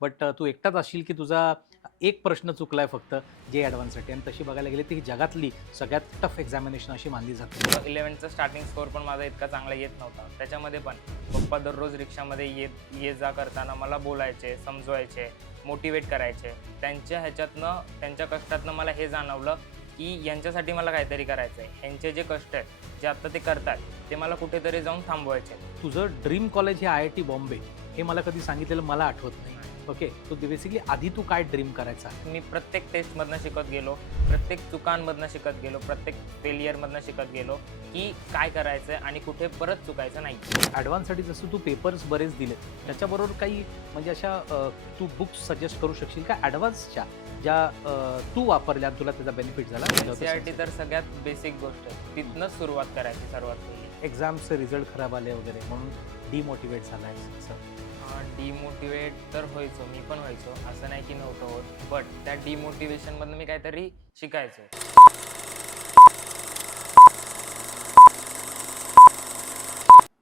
But तू एकटाच असशील की तुझा एक प्रश्न चुकलाय फक्त जे ॲडव्हान्ससाठी. आणि तशी बघायला गेली तर ही जगातली सगळ्यात टफ एक्झामिनेशन अशी मानली जाते. 11वीचा स्टार्टिंग स्कोर पण माझा इतका चांगला येत नव्हता. त्याच्यामध्ये पण पप्पा दररोज रिक्षामध्ये ये जा करताना मला बोलायचे, समजवायचे, मोटिवेट करायचे. त्यांच्या ह्याच्यातनं, त्यांच्या कष्टातनं मला हे जाणवलं की यांच्यासाठी मला काहीतरी करायचं आहे. ह्यांचे जे कष्ट आहेत, जे आत्ता ते करतात, ते मला कुठेतरी जाऊन थांबवायचे. तुझं ड्रीम कॉलेज हे IIT बॉम्बे हे मला कधी सांगितलेलं मला आठवत नाही. ओके, तो बेसिकली आधी तू काय ड्रीम करायचा? मी प्रत्येक टेस्टमधनं शिकत गेलो, प्रत्येक चुकांमधनं शिकत गेलो, प्रत्येक फेलियरमधनं शिकत गेलो की काय करायचं आहे आणि कुठे परत चुकायचं नाही. ॲडव्हान्ससाठी जसं तू पेपर्स बरेच दिले, त्याच्याबरोबर काही म्हणजे अशा तू बुक्स सजेस्ट करू शकशील का ॲडव्हान्सच्या ज्या तू वापरल्या आणि तुला त्याचा बेनिफिट झाला? NCERT तर सगळ्यात बेसिक गोष्ट आहे. तिथनंच सुरुवात करायची सर्वात पहिली. एक्झामचे रिझल्ट खराब आले वगैरे म्हणून डिमोटिवेट झालाय असं? डिमोटिवेट तर व्हायचो, मी पण व्हायचो, असं नाही की नव्हतं होत. बट त्या डिमोटिवेशनमधनं मी काहीतरी शिकायचो.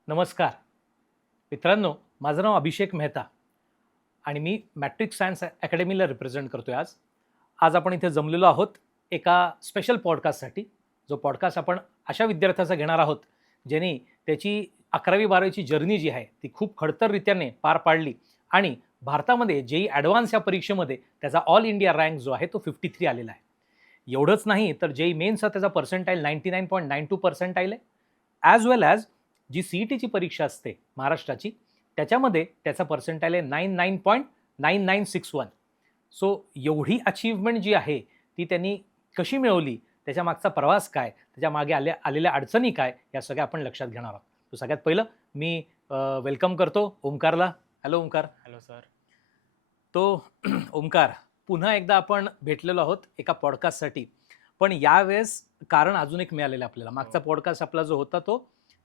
नमस्कार मित्रांनो, माझं नाव अभिषेक मेहता आणि मी मॅट्रिक्स सायन्स अकॅडमीला रिप्रेझेंट करतोय. आज आपण इथे जमलेलो आहोत एका स्पेशल पॉडकास्टसाठी. जो पॉडकास्ट आपण अशा विद्यार्थ्याचा घेणार आहोत ज्यांनी त्याची 11वी-12वीची जर्नी जी आहे ती खूप खडतररित्याने पार पाडली आणि भारतामध्ये JEE ॲडव्हान्स या परीक्षेमध्ये त्याचा ऑल इंडिया रँक जो आहे तो 53 आलेला आहे. एवढंच नाही तर JEE मेन्सचा त्याचा पर्सेंटाईल 99.92 पर्सेंटाईल आहे. ॲज वेल ॲज जी CETची परीक्षा असते महाराष्ट्राची, त्याच्यामध्ये त्याचा पर्सेंटाईल आहे 99.9961. सो एवढी अचीवमेंट जी आहे ती त्यांनी कशी मिळवली, त्याच्या मागचा प्रवास काय, त्याच्या मागे आलेल्या अडचणी काय, या सगळ्या आपण लक्षात घेणार आहोत. तो सगळ्यात पहिलं मी वेलकम करतो ओमकारला. हॅलो ओमकार. Hello sir. तो ओमकार, पुन्हा एकदा आपण भेटलेलो आहोत एका पॉडकास्टसाठी. पण यावेळेस कारण अजून एक मिळालेलं आपल्याला. मागचा पॉडकास्ट आपला जो होता तो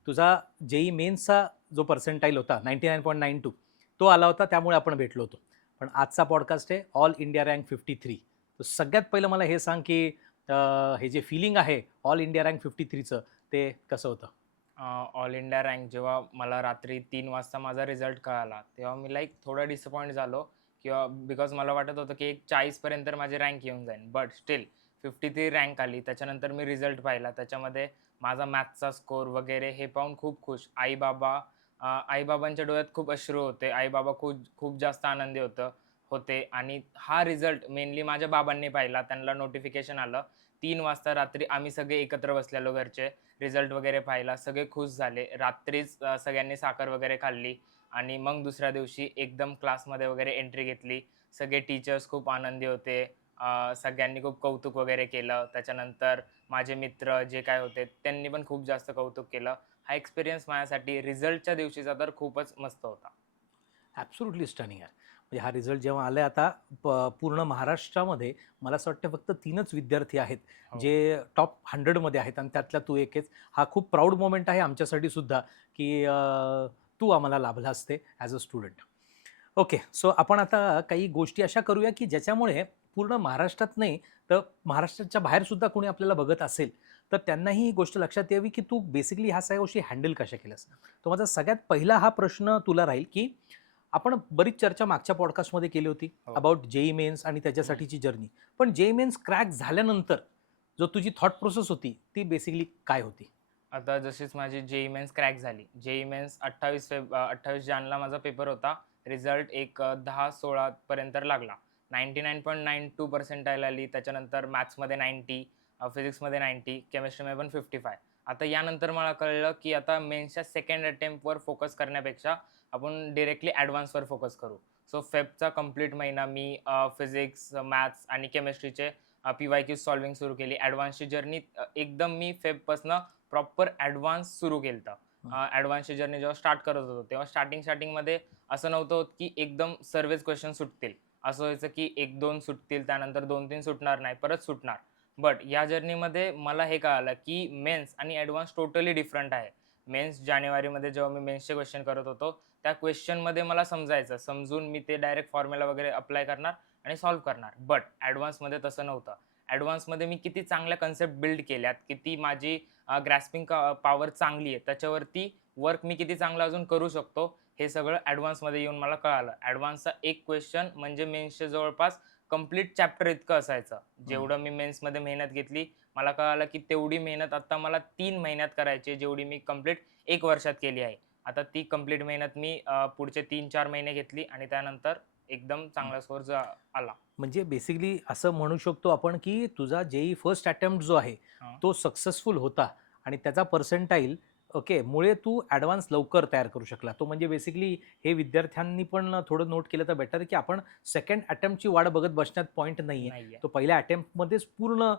तुझा JEE मेन्सचा जो पर्सेंटाईल होता 99.92 तो आला होता, त्यामुळे आपण भेटलो होतो. पण आजचा पॉडकास्ट आहे ऑल इंडिया रँक 53. तर सगळ्यात पहिलं मला हे सांग की हे जे फिलिंग आहे ऑल इंडिया रँक 53चं ते कसं होतं? ऑल इंडिया रँक जेव्हा मला रात्री 3 वाजता माझा रिझल्ट कळाला, तेव्हा मी थोडा डिसअपॉइंट झालो किंवा बिकॉज मला वाटत होतं की एक 40पर्यंत माझी रँक येऊन जाईल. बट स्टील 53 रँक आली. त्याच्यानंतर मी रिझल्ट पाहिला. त्याच्यामध्ये माझा मॅथ्सचा स्कोर वगैरे हे पाहून खूप खुश. आई-बाबांच्या डोळ्यात खूप अश्रू होते. आई-बाबा खूप खूप जास्त आनंदी होते आणि हा रिझल्ट मेनली माझ्या बाबांनी पाहिला. त्यांना नोटिफिकेशन आलं. 3 वाजता रात्री आम्ही सगळे एकत्र बसलेलो घरचे. रिझल्ट वगैरे पाहिला. सगळे खुश झाले. रात्रीच सगळ्यांनी साखर वगैरे खाल्ली आणि मग दुसऱ्या दिवशी एकदम क्लासमध्ये वगैरे एंट्री घेतली. सगळे टीचर्स खूप आनंदी होते. सगळ्यांनी खूप कौतुक वगैरे केलं. त्याच्यानंतर माझे मित्र जे काय होते त्यांनी पण खूप जास्त कौतुक केलं. हा एक्सपिरियन्स माझ्यासाठी रिझल्टच्या दिवशीचा तर खूपच मस्त होता. ॲब्सोल्युटली स्टनिंग आहे. म्हणजे हा रिझल्ट जेव्हा आला आता पूर्ण महाराष्ट्रामध्ये मला असं वाटतं फक्त 3च विद्यार्थी आहेत हो. जे टॉप 100मध्ये आहेत आणि त्यातल्या तू एक आहेस. हा खूप प्राऊड मोमेंट आहे आमच्यासाठी सुद्धा की तू आम्हाला लाभला असते as a student. Okay, so आपण आता काही गोष्टी अशा करूया की ज्याच्यामुळे पूर्ण महाराष्ट्रात नाही तर महाराष्ट्राच्या बाहेरसुद्धा कोणी आपल्याला बघत असेल तर त्यांनाही ही गोष्ट लक्षात यावी की तू बेसिकली ह्या सगळ्या गोष्टी हँडल कशा केल्यास. तो माझा सगळ्यात पहिला हा प्रश्न तुला राहील की आपण बरीच चर्चा मागच्या पॉडकास्टमध्ये केली होती हो. अबाउट JEE मेन्स आणि त्याच्यासाठीची जर्नी. पण JEE मेन्स क्रॅक झाल्यानंतर जो तुझी थॉट प्रोसेस होती ती बेसिकली काय होती? आता जशीच माझी JEE मेन्स क्रॅक झाली. JEE मेन्स 28 जानला माझा पेपर होता. रिझल्ट एक 10-16 पर्यंत लागला. 99.92 पर्सेंटाईल आली. त्याच्यानंतर मॅथ्समध्ये 90, फिजिक्समध्ये 90, केमिस्ट्रीमध्ये पण 55. आता यानंतर मला कळलं की आता मेन्सच्या सेकंड अटेम्प्टवर फोकस करण्यापेक्षा आपण डायरेक्टली ॲडव्हान्सवर फोकस करू. सो फेबचा कंप्लीट महिना मी फिजिक्स, मॅथ्स आणि केमिस्ट्रीचे PYQ सॉल्व्हिंग सुरू केली. ॲडव्हान्सची जर्नी एकदम मी फेबपासनं प्रॉपर ॲडव्हान्स सुरू केलं होतं. ॲडव्हान्सची जर्नी जेव्हा स्टार्ट करत होतो तेव्हा स्टार्टिंगमध्ये असं नव्हतं होत की एकदम सर्वच क्वेश्चन सुटतील. असं व्हायचं की 1-2 सुटतील, त्यानंतर 2-3 सुटणार नाही, परत सुटणार. बट या जर्नीमध्ये मला हे कळालं की मेन्स आणि ॲडव्हान्स टोटली डिफरंट आहे. मेन्स जानेवारीमध्ये जेव्हा मी मेन्सचे क्वेश्चन करत होतो, त्या क्वेश्चनमध्ये मला समजून मी ते डायरेक्ट फॉर्म्युला वगैरे अप्लाय करणार आणि सॉल्व्ह करणार. बट ॲडव्हान्समध्ये तसं नव्हतं. ॲडव्हान्समध्ये मी किती चांगल्या कन्सेप्ट बिल्ड केल्यात, किती माझी ग्रॅस्पिंग पॉवर चांगली आहे, त्याच्यावरती वर्क मी किती चांगलं अजून करू शकतो, हे सगळं ॲडव्हान्समध्ये येऊन मला कळालं. ॲडव्हान्सचा एक क्वेश्चन म्हणजे मेन्सच्या जवळपास कंप्लीट चॅप्टर इतकं असायचं. जेवढं मी मेन्समध्ये मेहनत घेतली, मला कळालं की तेवढी मेहनत आता मला 3 महिन्यात करायची आहे, जेवढी मी कंप्लीट 1 वर्षात केली आहे. आता ती कंप्लीट मेहनत मी पुढचे 3-4 महिने घेतली आणि त्यानंतर एकदम चांगला स्कोर आला. म्हणजे बेसिकली असं म्हणू शकतो आपण की तुझा जेई फर्स्ट अटेम्प्ट जो आहे हां. तो सक्सेसफुल होता आणि त्याचा पर्सेंटाईल ओके मुळे तू ॲडव्हान्स लवकर तयार करू शकला. तो म्हणजे बेसिकली हे विद्यार्थ्यांनी पण थोडं नोट केलं तर बेटर आहे की आपण सेकंड अटेम्प्टची वाट बघत बसण्यात पॉईंट नाही आहे. नाहीये. तो पहिल्या अटेम्प्टमध्येच पूर्ण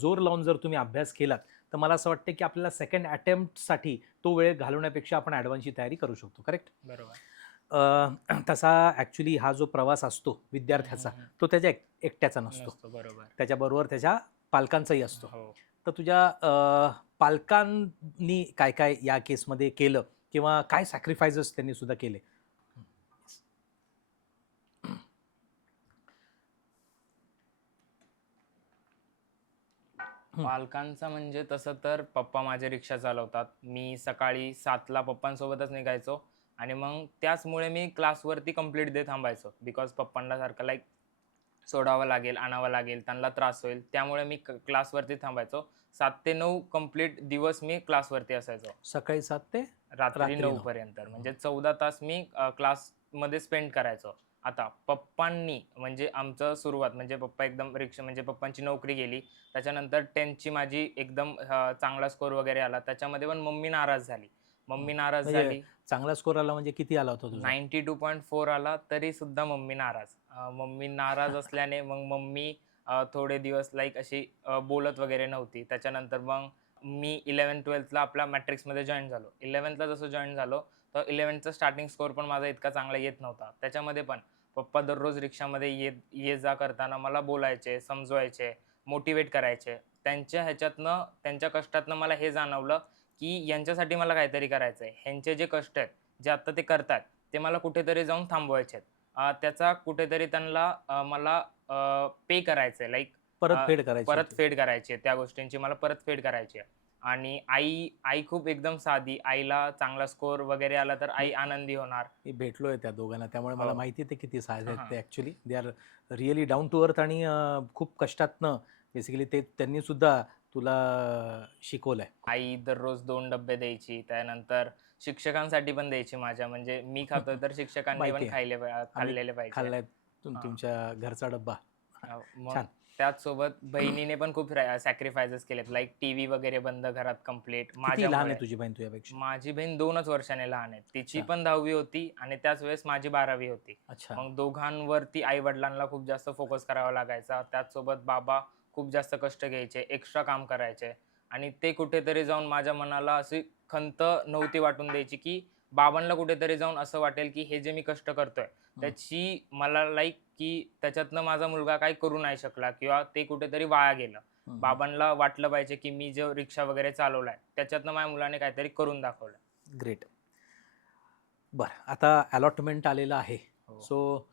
जोर लावून जर तुम्ही अभ्यास केलात तर मला असं वाटतं की आपल्याला सेकंड अटेम्प्टसाठी तो वेळ घालवण्यापेक्षा आपण ॲडव्हान्सची तयारी करू शकतो. करेक्ट? बरोबर. तसा ॲक्च्युली हा जो प्रवास असतो विद्यार्थ्याचा हं. तो त्याच्या एकट्याचा नसतो. नसतो. बरोबर. त्याच्याबरोबर त्याच्या पालकांचाही असतो. हो. तर तुझ्या पालकांनी काय काय या केसमध्ये केलं किंवा काय सॅक्रिफायसेस त्यांनी सुद्धा केले? पालकांचं म्हणजे तसं तर पप्पा माझे रिक्षा चालवतात. मी सकाळी 7:00ला पप्पांसोबतच निघायचो आणि मग त्याचमुळे मी क्लासवरती कंप्लीट डे थांबायचो. बिकॉज पप्पांना सारखं लाईक सोडावं लागेल, आणावं लागेल, त्यांना त्रास होईल. त्यामुळे मी क्लासवरती थांबायचो. 7 ते 9 कंप्लीट दिवस मी क्लासवरती असायचो. सकाळी 7 ते रात्री रात्री 9 9. पर्यंत. म्हणजे 14 तास मी क्लासमध्ये स्पेंड करायचो. आता पप्पांनी म्हणजे आमचं सुरुवात म्हणजे पप्पा एकदम रिक्षा म्हणजे पप्पांची नोकरी गेली. त्याच्यानंतर 10th माझी एकदम चांगला स्कोर वगैरे आला. त्याच्यामध्ये पण मम्मी नाराज झाली. मम्मी नाराज म्हणजे झाली. चांगला स्कोर आला म्हणजे किती आला होता तुझा? 92.4 आला तरी सुद्धा मम्मी नाराज. मम्मी नाराज असल्याने मग मम्मी थोडे दिवस लाईक अशी बोलत वगैरे नव्हती. त्याच्यानंतर मग मी 11th-12thला आपल्या मॅट्रिक्समध्ये जॉइन झालो. 11thला जसं जॉइन झालो, तर 11thचा स्टार्टिंग स्कोर पण माझा इतका चांगला येत नव्हता. त्याच्यामध्ये पण पप्पा दररोज रिक्षामध्ये ये-जा करताना मला बोलायचे, समजवायचे, मोटिव्हेट करायचे. त्यांच्या ह्याच्यातनं, त्यांच्या कष्टातनं मला हे जाणवलं, की यांच्यासाठी मला काहीतरी करायचंय. ह्यांचे जे कष्ट आहेत, जे आत्ता ते करतायत, ते मला कुठेतरी जाऊन थांबवायचे आहेत. त्याचा कुठेतरी त्यांना मला पे करायचंय लाईक परतफेड करायची होती. परतफेड करायची आहे. त्या गोष्टींची मला परतफेड करायची आहे. आणि आई आई खूप एकदम साधी. आईला चांगला स्कोर वगैरे आला तर आई आनंदी होणार. मी भेटलोय त्या दोघांना त्यामुळे मला हो. माहिती आहे ते किती साधे आहेत हां. ते actually they are really down to earth आणि खूप कष्टातनं बेसिकली ते त्यांनी सुद्धा तुला शिकवलंय. आई दररोज 2 डब्बे द्यायची. त्यानंतर शिक्षकांसाठी पण द्यायची माझ्या. म्हणजे मी खातोय तर शिक्षकांनी माहिती पण आहे. आम्ही खाल्लेले पाहिजे. खाल्लाय हां. तुमच्या घरचा डब्बा. मग छान. त्याचसोबत बहिणीने पण खूप सॅक्रिफायसेस केलेत. लाईक टीव्ही वगैरे बंद घरात कंप्लीट किती लहान माझ्यामुळे. आहे तुझी बहीण तुझ्यापेक्षा? माझी बहीण 2च वर्षाने लहान आहे. तिची अच्छा. पण 10वी होती आणि त्याच वेळेस माझी 12वी होती. अच्छा. मग दोघांवरती आई-वडिलांना खूप जास्त फोकस करावा लागायचा. त्याचसोबत बाबा खूप जास्त कष्ट घ्यायचे, एक्स्ट्रा काम करायचे आणि ते कुठेतरी जाऊन माझ्या मनाला अशी खंत नव्हती वाटून द्यायची, की बाबांना कुठेतरी जाऊन असं वाटेल, की हे जे मी कष्ट करतोय, त्याची मला लाईक की त्याच्यातनं माझा मुलगा काही करू नाही शकला किंवा ते कुठेतरी वाया गेलं. बाबांना वाटलं पाहिजे, की मी जो रिक्षा वगैरे चालवलाय, त्याच्यातनं माझ्या मुलाने काहीतरी करून दाखवलं. ग्रेट. बरं आता अलॉटमेंट आलेलं आहे. हो. सो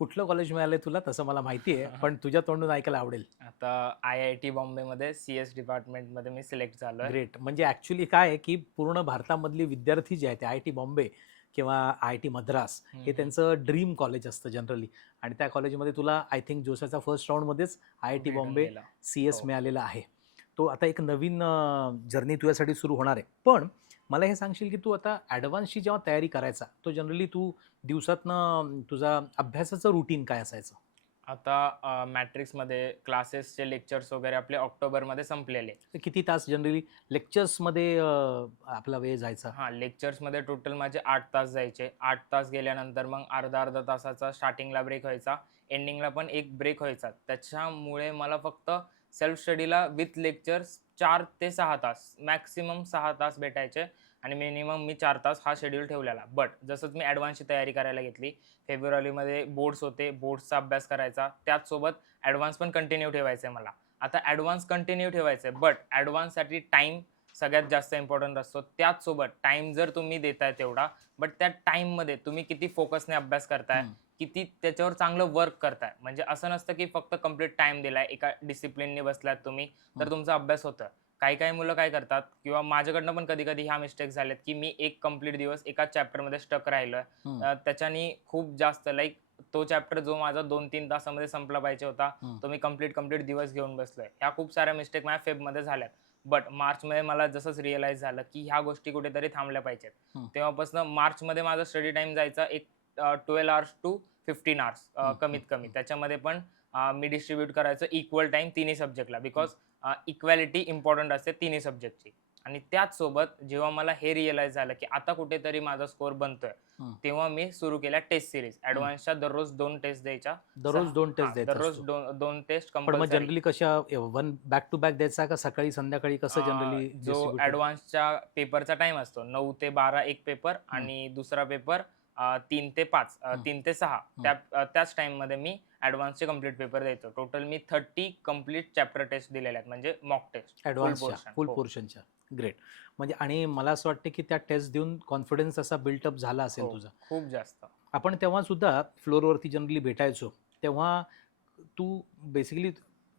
कुठलं कॉलेज मिळालंय तुला तसं मला माहिती आहे पण तुझ्या तोंडून ऐकायला आवडेल. आता IIT बॉम्बेमध्ये CS डिपार्टमेंटमध्ये मी सिलेक्ट झालोय. ग्रेट. म्हणजे ॲक्च्युली काय आहे, की पूर्ण भारतामधली विद्यार्थी जे आहेत ते IIT बॉम्बे किंवा IIT मद्रास हे त्यांचं ड्रीम कॉलेज असतं जनरली आणि त्या कॉलेजमध्ये तुला आय थिंक जोशाचा फर्स्ट राऊंडमध्येच IIT भेटून बॉम्बे गेला. CS हो. मिळालेला आहे. तो आता एक नवीन जर्नी तुझ्यासाठी सुरू होणार आहे. पण मला हे सांगशील, की तू आता ॲडव्हान्सची जेव्हा तयारी करायचा, तो जनरली तू दिवसातनं तुझा अभ्यासाचं रुटीन काय असायचं? आता मॅट्रिक्समध्ये क्लासेसचे लेक्चर्स वगैरे आपले ऑक्टोबरमध्ये संपलेले. तर किती तास जनरली लेक्चर्समध्ये आपला वेळ जायचा? हां, लेक्चर्समध्ये टोटल माझे 8 तास जायचे. 8 तास गेल्यानंतर मग अर्धा-अर्धा तासाचा स्टार्टिंगला ब्रेक व्हायचा. एंडिंगला पण एक ब्रेक व्हायचा. त्याच्यामुळे मला फक्त सेल्फ स्टडीला विथ लेक्चर्स 4 ते 6 तास, मॅक्सिमम 6 तास भेटायचे आणि मिनिमम मी 4 तास हा शेड्यूल ठेवलेला. बट जसंच मी ॲडव्हान्सची तयारी करायला घेतली, फेब्रुवारीमध्ये बोर्ड्स होते, बोर्ड्सचा अभ्यास करायचा. त्याचसोबत ॲडव्हान्स पण कंटिन्यू ठेवायचं आहे मला. आता ॲडव्हान्स कंटिन्यू ठेवायचं आहे, बट ॲडव्हान्ससाठी टाईम सगळ्यात जास्त इम्पॉर्टंट असतो. त्याचसोबत टाईम जर तुम्ही देताय तेवढा, बट त्या टाईममध्ये तुम्ही किती फोकसने अभ्यास करताय, किती त्याच्यावर चांगलं वर्क करताय. म्हणजे असं नसतं की फक्त कंप्लीट टाईम दिलाय, एका डिसिप्लिनने बसलात तुम्ही, तर तुमचा अभ्यास होतोय. काही काही मुलं काय करतात किंवा माझ्याकडनं पण कधी कधी ह्या मिस्टेक झाल्यात की मी एक कम्प्लीट दिवस एकाच चॅप्टरमध्ये स्टक राहिलोय. त्याच्यानी खूप जास्त लाईक तो चॅप्टर जो माझा 2-3 तासामध्ये संपला पाहिजे होता, तो मी कम्प्लीट दिवस घेऊन बसलोय. ह्या खूप साऱ्या मिस्टेक माझ्या फेबमध्ये झाल्यात. बट मार्चमध्ये मला जसंच रिअलाइज झालं की ह्या गोष्टी कुठेतरी थांबल्या पाहिजेत. तेव्हापासून मार्चमध्ये माझा स्टडी टाइम जायचा एक 12 आवर्स टू 15 आवर्स कमीत कमी. त्याच्यामध्ये पण मी डिस्ट्रीब्यूट करायचं इक्वल टाइम तिन्ही सब्जेक्टला, बिकॉज इक्वॅलिटी इम्पॉर्टंट असते तिन्ही सब्जेक्टची. आणि त्याच सोबत जेव्हा मला हे रिअलाइज झालं की आता कुठेतरी माझा स्कोर बनतोय, तेव्हा मी सुरू केल्या टेस्ट सिरीज. ऍडव्हान्सच्या दररोज 2 टेस्ट द्यायच्या. दररोज 2 टेस्ट द्यायचा दररोज असतो. 2 टेस्ट पण मग कंपल्सरी. जनरली कशा वन बॅक टू बॅक द्यायचा का सकाळी संध्याकाळी, कसं जनरली जो डिस्ट्रीब्युटेड? ऍडव्हान्सच्या पेपरचा टाइम असतो 9 ते 12 एक पेपर आणि दुसरा पेपर 3 ते 5 3 ते 6 त्याच टाइम मध्ये मी ऍडव्हान्सचे कम्प्लीट पेपर द्यायचो. टोटल मी 30 कम्प्लीट चॅप्टर टेस्ट दिलेल्या आहेत, म्हणजे मॉक टेस्ट ऍडव्हान्सच्या फुल पोर्शनच्या. ग्रेट. म्हणजे आणि मला असं वाटतं की त्या टेस्ट देऊन कॉन्फिडन्स असा बिल्टअप झाला असेल तुझा. खूप जास्त. आपण तेव्हा सुद्धा फ्लोअरवरती जनरली भेटायचो तेव्हा तू बेसिकली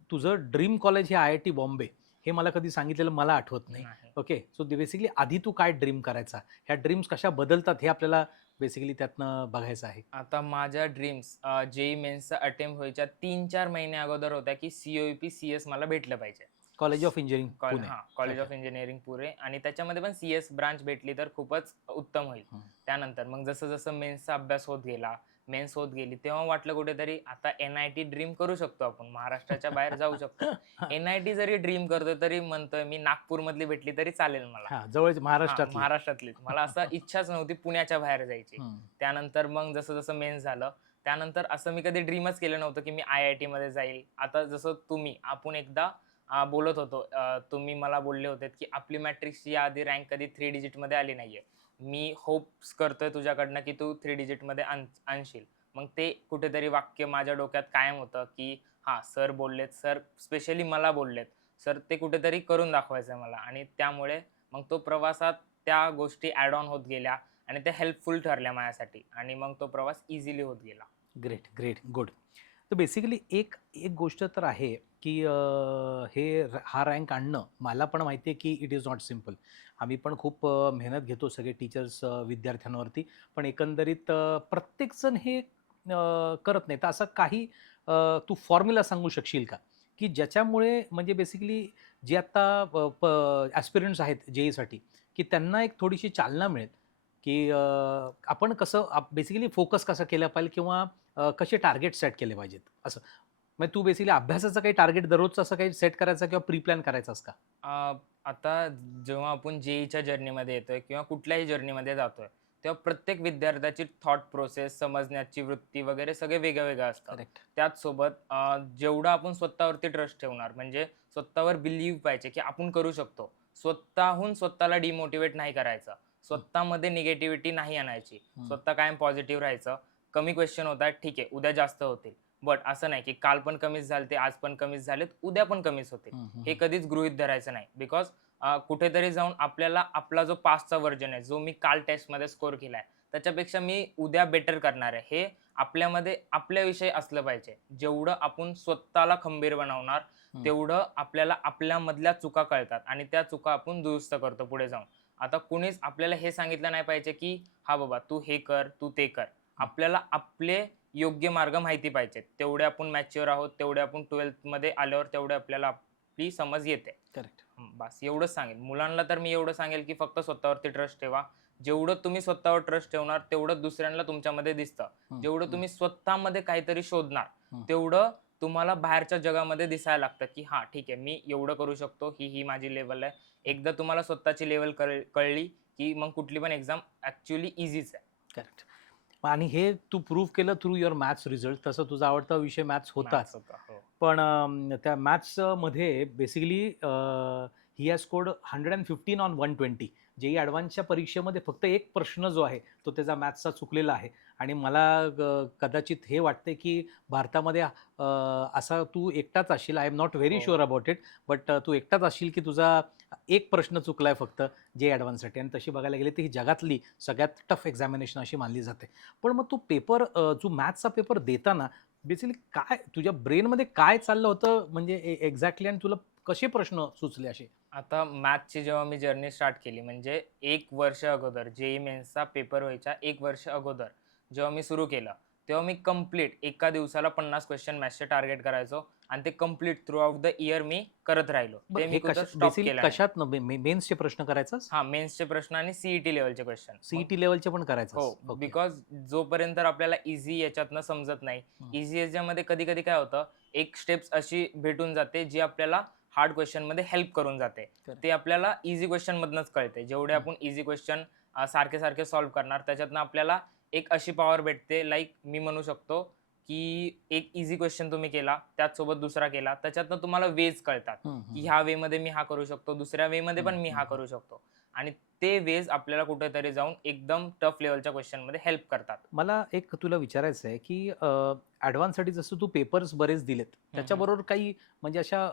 तुझं ड्रीम कॉलेज हे IIT बॉम्बे हे मला कधी सांगितलेलं मला आठवत नाही. नाही. ओके, सो बेसिकली आधी तू काय ड्रीम करायचा, ह्या ड्रीम्स कशा बदलतात हे आपल्याला बेसिकली त्यातनं बघायचं आहे. आता माझ्या ड्रीम्स जेई मेन्सचा अटेम्प्ट व्हायच्या 3-4 महिने अगोदर होत्या की COEP CS मला भेटलं पाहिजे. College of engineering Pune. College of engineering Pune, आणि त्याच्यामध्ये पण CS ब्रांच भेटली तर खूपच उत्तम होईल. त्यानंतर मग जसं जसं मेन्सचा अभ्यास होत गेला, मेन्स होत गेली, तेव्हा वाटलं कुठेतरी आता NIT ड्रीम करू शकतो आपण, महाराष्ट्राच्या बाहेर जाऊ शकतो. NIT जरी ड्रीम करतोय तरी म्हणतोय मी नागपूर मधली भेटली तरी चालेल मला. हा, जवळ महाराष्ट्रात. महाराष्ट्रातलीच. मला असं इच्छाच नव्हती पुण्याच्या बाहेर जायची. त्यानंतर मग जसं जसं मेन्स झालं, त्यानंतर असं मी कधी ड्रीमच केलं नव्हतं की मी IIT मध्ये जाईल. आता जसं आपण एकदा बोलत होतो, तुम्ही मला बोलले होते की आपली मॅट्रिक्सची आधी रँक कधी 3 डिजिट मध्ये आली नाहीये. मी होप्स करतोय तुझ्याकडनं की तू 3 डिजिट मध्ये आणशील. मग ते कुठेतरी वाक्य माझ्या डोक्यात कायम होतं की हा सर बोललेत, सर स्पेशली मला बोललेत, सर ते कुठेतरी करून दाखवायचंय मला. आणि त्यामुळे मग तो प्रवासात त्या गोष्टी ऍड ऑन होत गेल्या आणि त्या हेल्पफुल ठरल्या माझ्यासाठी, आणि मग तो प्रवास इझिली होत गेला. Great great good. तर बेसिकली एक एक गोष्ट तर आहे की हा रँक आणणं मला पण माहिती आहे की इट इज नॉट सिम्पल. आम्ही पण खूप मेहनत घेतो सगळे टीचर्स विद्यार्थ्यांवरती, पण एकंदरीत प्रत्येकजण हे करत नाही. तर असं काही तू फॉर्म्युला सांगू शकशील का की ज्याच्यामुळे म्हणजे बेसिकली जे आत्ता ॲस्पिरंट्स आहेत JEEसाठी की त्यांना एक थोडीशी चालना मिळेल की आपण कसं बेसिकली फोकस कसा केला पाहिजे किंवा कसे टार्गेट सेट केले पाहिजेत असं. म्हणजे तू बेसिकली अभ्यासाचं काही टार्गेट दररोजचं असं काही सेट करायचं किंवा प्री प्लॅन करायचास का? आता जेव्हा आपण जेईच्या जर्नीमध्ये येतोय किंवा कुठल्याही जर्नीमध्ये जातोय, तेव्हा प्रत्येक विद्यार्थ्याची थॉट प्रोसेस, समजण्याची वृत्ती वगैरे सगळे वेगळं वेगळं असतं. करेक्ट. त्याच सोबत जेवढं आपण स्वतःवरती ट्रस्ट ठेवणार, म्हणजे स्वतःवर बिलीव्ह पाहिजे की आपण करू शकतो. स्वतःहून स्वतःला डिमोटिवेट नाही करायचं, स्वतःमध्ये निगेटिव्हिटी नाही आणायची, स्वतः कायम पॉझिटिव्ह राहायचं. कमी क्वेश्चन होत आहेत, ठीक आहे, उद्या जास्त होतील, बट असं नाही की काल पण कमीच झाले, आज पण कमीच झालेत, उद्या पण कमीच होतील. हे कधीच गृहीत धरायचं नाही, बिकॉज कुठेतरी जाऊन आपल्याला आपला जो पास्टचा व्हर्जन आहे, जो मी काल टेस्टमध्ये स्कोर केलाय, त्याच्यापेक्षा मी उद्या बेटर करणार आहे, हे आपल्यामध्ये आपल्याविषयी असलं पाहिजे. जेवढं आपण स्वतःला खंबीर बनवणार, तेवढं आपल्याला आपल्यामधल्या चुका कळतात आणि त्या चुका आपण दुरुस्त करतो पुढे जाऊन. आता कुणीच आपल्याला हे सांगितलं नाही पाहिजे की हा बाबा तू हे कर, तू ते कर. आपल्याला आपले योग्य मार्ग माहिती पाहिजेत. तेवढे आपण मॅच्युअर आहोत, तेवढे आपण 12th मध्ये आल्यावर तेवढे आपल्याला आपली समज येते. करेक्ट. बस एवढंच सांगेल मुलांना. तर मी एवढं सांगेल की फक्त स्वतःवरती ट्रस्ट ठेवा. जेवढं तुम्ही स्वतःवर ट्रस्ट ठेवणार, तेवढं दुसऱ्यांना तुमच्यामध्ये दिसतं. जेवढं तुम्ही स्वतःमध्ये काहीतरी शोधणार, तेवढं तुम्हाला बाहेरच्या जगामध्ये दिसायला लागतं की हा ठीक आहे, मी एवढं करू शकतो, ही माझी लेवल आहे. एकदा तुम्हाला स्वतःची लेवल कळली की मग कुठली पण एक्झाम ऍक्च्युअली इझीच आहे. करेक्ट. आणि हे तू प्रूव्ह केलं थ्रू युअर मॅथ्स रिझल्ट. तसं तुझा आवडता विषय मॅथ्स होताच. पण त्या मॅथ्समध्ये basically he has scored 115 on 120. JEE ॲडव्हान्सच्या परीक्षेमध्ये फक्त एक प्रश्न जो आहे तो त्याचा मॅथ्सचा चुकलेला आहे. आणि मला कदाचित हे वाटते की भारतामध्ये असा तू एकटाच असशील. I am not very sure about it, but तू एकटाच असशील की तुझा एक प्रश्न चुकला आहे फक्त JEE ॲडव्हान्ससाठी. आणि तशी बघायला गेली तर ही जगातली सगळ्यात टफ एक्झामिनेशन अशी मानली जाते. पण मग तू पेपर जो मॅथ्सचा पेपर देताना बेसिकली काय तुझ्या ब्रेनमध्ये काय चाललं होतं, म्हणजे एक्झॅक्टली, आणि तुला कसे प्रश्न सुचले असे? आता मॅथ्सची जेव्हा मी जर्नी स्टार्ट केली म्हणजे 1 वर्ष अगोदर जेईई मेन्सचा पेपर व्हायच्या 1 वर्ष अगोदर जेव्हा मी सुरू केलं, तेव्हा मी कंप्लीट एका दिवसाला 50 क्वेश्चन मॅथ्सचे टार्गेट करायचो आणि ते complete throughout the year मी करत राहिलो. ते बरं, मी हे कुठं स्टॉप बेसिकली केलं नाही. कशात मेन्सचे प्रश्न करायचास? हां, मेन्सचे प्रश्न आणि सीईटी लेव्हलचे क्वेश्चन. सीईटी लेवलचे पण हो, करायचास? ओके. बिकॉज जोपर्यंत आपल्याला ईझी याच्यातनं समजत नाही. ईझी याच्यामध्ये कधी-कधी काय होतं, एक स्टेप्स अशी भेटून जाते, जी आपल्याला हार्ड क्वेश्चनमध्ये हेल्प करून जाते. Correct. ते आपल्याला ईझी क्वेश्चनमधनंच कळते. जेवढे हं. आपण ईझी क्वेश्चन सारखे-सारखे सॉल्व्ह करणार, त्याच्यातनं आपल्याला एक अशी पॉवर भेटते, लाइक मी म्हणू शकतो, की एक ईझी क्वेश्चन तुम्ही केला, त्याचसोबत दुसरा केला, त्याच्यातनं तुम्हाला वेज कळतात, हं, की हं. ह्या वेमध्ये मी हा करू शकतो, दुसऱ्या वेमध्ये पण मी हा हं. करू शकतो. आणि ते वेज आपल्याला कुठेतरी जाऊन एकदम टफ लेव्हलच्या क्वेश्चनमध्ये हेल्प करतात. मला एक तुला विचारायचं आहे, की ॲडव्हान्ससाठी जसं तू पेपर्स बरेच दिलेत, त्याच्याबरोबर काही म्हणजे अशा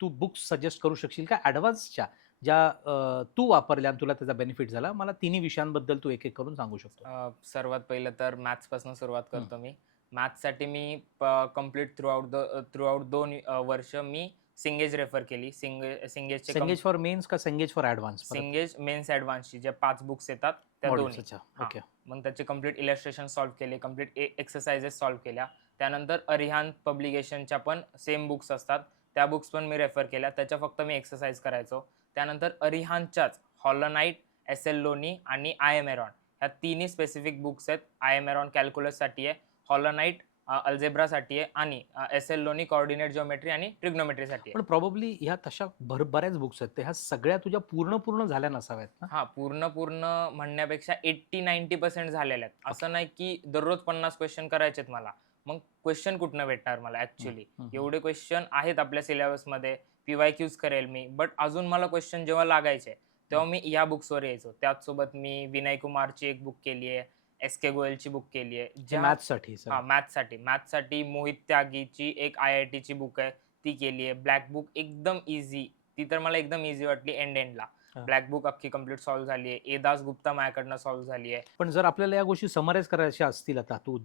तू बुक्स सजेस्ट करू शकशील का ॲडव्हान्सच्या, ज्या तू वापरल्या आणि तुला त्याचा बेनिफिट झाला? मला तिन्ही विषयांबद्दल तू एक-एक करून सांगू शकतो. सर्वात पहिलं तर मॅथ्सपासून सुरुवात हं. करतो मी. मॅथ्ससाठी मी कंप्लीट थ्रू आउट 2 वर्ष मी सिंगेज रेफर केली. सिंगेजचे सेंगेज फॉर मेन्स का Cengage for advance? Cengage mains ॲडव्हान्सची जे 5 बुक्स येतात त्या मॉड्यूल्स. दोन्ही. अच्छा. हां. ओके. मग त्याचे कंप्लीट इलस्ट्रेशन सॉल्व्ह केले, कंप्लीट एक्सरसाइजेस सॉल्व्ह केल्या. त्यानंतर अरिहांत पब्लिकेशनच्या पण सेम बुक्स असतात. त्या बुक्स पण मी रेफर केल्या. त्याच्या फक्त मी एक्सरसाइज करायचो. त्यानंतर अरिहांतच्याच हॉलो नाईट, एस-एल लोनी आणि आय-एम-एरॉन ह्या तिन्ही स्पेसिफिक बुक्स आहेत. आय-एम-एरॉन कॅल्क्युलससाठी आहे, हॉलो नाईट अल्जेब्रासाठी आहे आणि एस-एल लोनी कोऑर्डिनेट जिओमेट्री आणि ट्रिग्नोमेट्रीसाठी आहे. पण प्रोबॅबली ह्या तशा बऱ्याच बुक्स आहेत. ह्या सगळ्या तुझ्या पूर्ण झाल्या नसाव्यात ना? हां, पूर्ण म्हणण्यापेक्षा 80-90% झालेल्या आहेत. ओके. असं नाही की दररोज 50 क्वेश्चन करायचेत मला. मग क्वेश्चन कुठनं भेटणार मला हं, ॲक्चुअली? हं, हं. एवढे क्वेश्चन आहेत आपल्या सिलेबसमध्ये, पी-वाय-क्यूज करेल मी. बट अजून मला क्वेश्चन जेव्हा लागायचे, तेव्हा मी या बुक्सवर यायचो. त्याचसोबत मी विनय कुमारची एक बुक केली आहे, एस-के गोयलची बुक केली आहे. हे मॅथ्ससाठी सगळं. मॅथ्ससाठी मोहित त्यागीची एक आय-आय-टीची बुक आहे, ती केली आहे. ब्लॅक बुक एकदम ईझी, ती तर मला एकदम ईझी वाटली एंडला. हां. ब्लॅक बुक अख्खी कंप्लीट सॉल्व्ह झाली आहे. ए दास गुप्ता माझ्याकडनं सॉल्व्ह झाली आहे. पण जर आपल्याला या गोष्टी समराईज करायच्या असतील, आता तू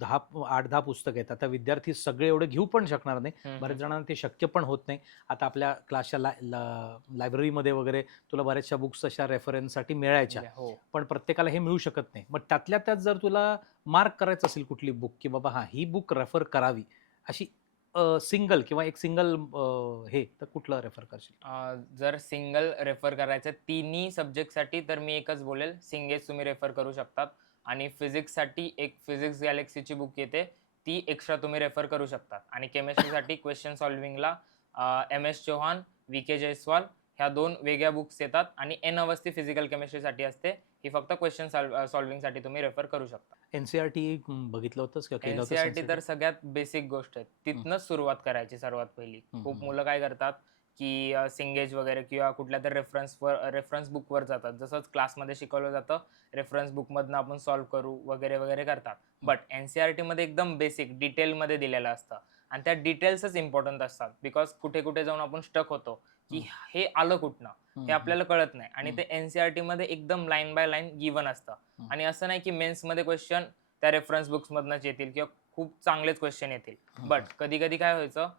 8-10 पुस्तकं आहेत. आता विद्यार्थी सगळे एवढे घेऊ पण शकणार नाही. हं, बऱ्याच हं. जणांना ते शक्य पण होत नाही. आता आपल्या क्लासच्या लायब्ररीमध्ये वगैरे तुला बऱ्याचशा बुक्स अशा रेफरन्ससाठी मिळायच्या. हो. पण प्रत्येकाला हे मिळू शकत नाही. मग त्यातल्या त्यात जर तुला मार्क करायचं असेल कुठली बुक, की बाबा हां, ही बुक रेफर करावी, अशी सिंगल किंवा एक सिंगल हे तर कुठलं रेफर करशील? जर सिंगल रेफर करायचं तिन्ही सब्जेक्टसाठी तर मी एकच बोलेल, सिंगेज तुम्ही रेफर करू शकतात आणि फिजिक्ससाठी एक फिजिक्स गॅलेक्सीची बुक येते, ती एक्स्ट्रा तुम्ही रेफर करू शकतात आणि केमिस्ट्रीसाठी क्वेश्चन सॉल्व्हिंगला एम-एस चौहान, व्ही-के जयस्वाल ह्या 2 वेगळ्या बुक्स येतात आणि एन अवस्थी फिजिकल केमिस्ट्रीसाठी असते. ही फक्त क्वेश्चन सॉल्व्हिंगसाठी तुम्ही रेफर करू शकता. एन-सी-आर-टी बघितलं होतंस किंवा केलं होतंस एन-सी-आर-टी तर NCERT? सगळ्यात बेसिक गोष्ट आहे. हं. तिथनंच सुरुवात करायची सर्वात पहिली. हं, खूप हं. मुलं काय करतात, की सिंगेज वगैरे किंवा कुठल्यातरी रेफरन्स बुकवर जातात. जसंच क्लासमध्ये शिकवलं जातं, रेफरन्स बुकमधनं आपण सॉल्व्ह करू वगैरे करतात. बट एन-सी-आर-टीमध्ये एकदम बेसिक डिटेलमध्ये दिलेलं असतं आणि त्या डिटेल्सच इम्पॉर्टंट असतात. बिकॉज कुठे-कुठे जाऊन आपण स्टक होतो, की हं. हे आलं कुठनं? हं, हे हं. आपल्याला कळत नाही आणि हं. ते एन-सी-आर-टीमध्ये एकदम लाईन बाय लाईन गिव्हन असतं हं. आणि असं नाही की मेन्समध्ये क्वेश्चन त्या रेफरन्स बुक्समधनंच येतील किंवा खूप चांगलेच क्वेश्चन येतील. हं, बट हं. कधी-कधी काय व्हायचं,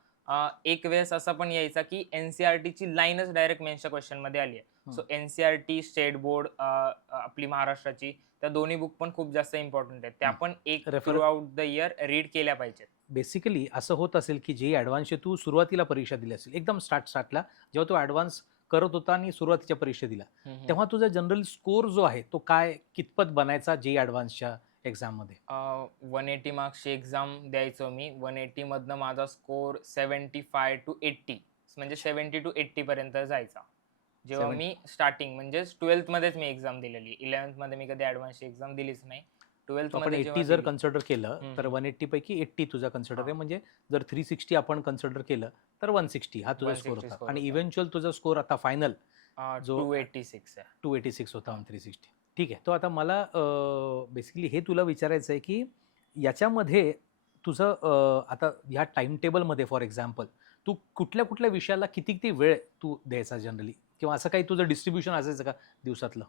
एक वेळेस असा पण यायचा की एन-सी-आर-टीची लाईनच डायरेक्ट मेन्सच्या क्वेश्चनमध्ये आली आहे. हं. सो एन-सी-आर-टी, स्टेट बोर्ड आपली महाराष्ट्राची त्या दोन्ही बुक पण खूप जास्त इम्पॉर्टंट आहेत. त्या हं. पण एक refer through out the year read केल्या पाहिजेत. बेसिकली असं होत असेल, की जे ॲडव्हान्सचे तू सुरुवातीला परीक्षा दिली असेल, एकदम स्टार्टला जेव्हा तू ॲडव्हान्स करत होता आणि सुरुवातीच्या परीक्षा दिल्या, हं, हं. तेव्हा तुझा जनरल स्कोर जो आहे, तो काय कितपत बनायचा जे ॲडव्हान्सच्या एक्झाममध्ये? 180 मार्क्सची एक्झाम द्यायचो मी. 180 मधनं माझा स्कोर 75 टू 80 म्हणजे 70 टू 80 पर्यंत जायचा. जेव्हा 70. मी स्टार्टिंग म्हणजेच 12th मध्येच मी एक्झाम दिलेली. 11th मध्ये मी कधी ॲडव्हान्सची एक्झाम दिलीच नाही. 12th तो आपण मध्ये जेव्हा 80 जर दिली. कन्सिडर केलं, हं, तर हं. 180 पैकी 80 तुझा कन्सिडर आहे. हां. म्हणजे जर 360 आपण कन्सिडर केलं, तर 160 हा तुझा स्कोर 160 होता स्कोर आणि होता. इव्हेंच्युअल तुझा स्कोर आता फायनल जो 286 आहे. 286 होता हां. ऑन 360. ठीक आहे. तो आता मला बेसिकली हे तुला विचारायचं आहे, की याच्यामध्ये तुझं आता ह्या टाईम टेबलमध्ये फॉर एक्झाम्पल तू कुठल्या-कुठल्या विषयाला किती वेळ तू द्यायचा जनरली? किंवा असं काही तुझं डिस्ट्रिब्युशन असायचं का दिवसातलं?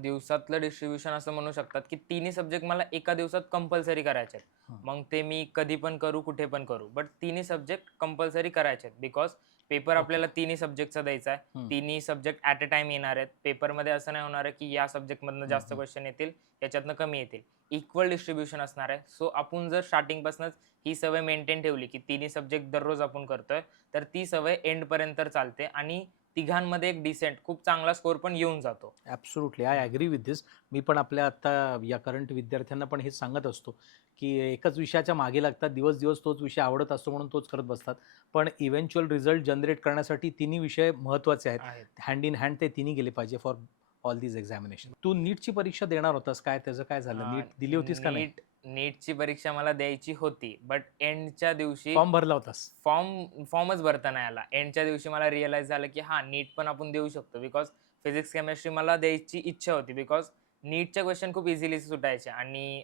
दिवसातलं डिस्ट्रिब्युशन असं म्हणू शकतात, की तिन्ही सब्जेक्ट मला एका दिवसात कंपल्सरी करायचे आहेत. हं. मग ते मी कधी पण करू, कुठे पण करू. बट तिन्ही सब्जेक्ट कंपल्सरी करायचे आहेत. Because paper okay. आपल्याला तिन्ही सब्जेक्टचा द्यायचा आहे. हम्म. तिन्ही सब्जेक्ट ॲट अ टाइम येणार आहेत. पेपरमध्ये असं नाही होणार आहे की या सब्जेक्टमधनं जास्त हम्म. क्वेश्चन येतील, याच्यातनं कमी येतील. इक्वल डिस्ट्रिब्युशन असणार आहे. सो आपण जर स्टार्टिंगपासूनच ही सवय मेंटेन ठेवली की तिन्ही सब्जेक्ट दररोज आपण करतोय, तर ती सवय एंडपर्यंत चालते आणि तिघांमध्ये एक डिसेंट खूप चांगला स्कोर पण येऊन जातो. ॲब्सोल्युटली आय ॲग्री विथ दिस. मी पण आपल्या आत्ता या करंट विद्यार्थ्यांना पण हेच सांगत असतो, की एकच विषयाच्या मागे लागतात, दिवस दिवस तोच विषय आवडत असतो म्हणून तोच करत बसतात. पण इव्हेंच्युअल रिझल्ट जनरेट करण्यासाठी तिन्ही विषय महत्त्वाचे आहेत. आहेत. हँड इन हँड ते तिन्ही गेले पाहिजे फॉर ऑल दीज एक्झामिनेशन. तू नीटची परीक्षा देणार होतास काय? त्याचं काय झालं? नीट दिली होतीस का नाही? नीटची परीक्षा मला द्यायची होती, बट एंडच्या दिवशी फॉर्म भरला होतास? फॉर्मच भरता नाही आला. एंडच्या दिवशी मला रिअलाईज झालं, की हां, नीट पण आपण देऊ शकतो. बिकॉज फिजिक्स, केमिस्ट्री मला द्यायची इच्छा होती. बिकॉज नीटचे क्वेश्चन खूप इझिली सुटायचे आणि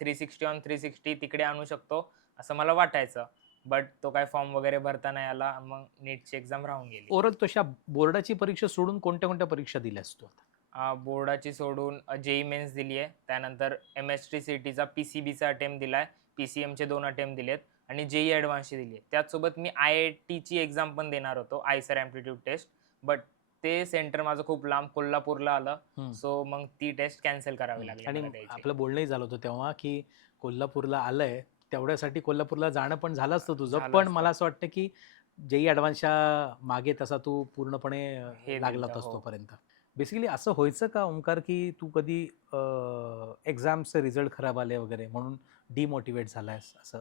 360 ऑन 360 तिकडे आणू शकतो, असं मला वाटायचं. बट तो काय फॉर्म वगैरे भरता नाही आला. मग नीटची एक्झाम राहून गेली. ओरल तशा बोर्डाची परीक्षा सोडून कोणत्या कोणत्या परीक्षा दिल्यास तू आता? बोर्डाची सोडून जेईई मेन्स दिली आहे. त्यानंतर एम-एस-टी-सी-टीचा पी-सी-बीचा अटेम्प्ट दिलाय. पी-सी-एमचे 2 अटेम्प्ट दिलेत आणि जेईई ॲडव्हान्सची दिली आहे. त्याचसोबत मी आय-आय-टीची एक्झाम पण देणार होतो, आयसर ॲप्टिट्यूड टेस्ट. बट ते सेंटर माझं खूप लांब कोल्हापूरला आलं. हम्म. सो मग ती टेस्ट कॅन्सल करावी लागली आणि मला द्यायची. आपलं बोलणंही झालं होतं तेव्हा, की कोल्हापूरला आलंय तेवढ्यासाठी कोल्हापूरला जाणं पण झालं असतं तुझं. झालं पण असतं. मला असं वाटतं, की जेई ॲडव्हान्सच्या मागे तसा तू पूर्णपणे हे लागला दिलतं, होतास हो. तोपर्यंत. बेसिकली असं व्हायचं का ओंकार, की तू कधी एक्झामचे रिझल्ट खराब आले वगैरे म्हणून डिमोटिवेट झालायस असं?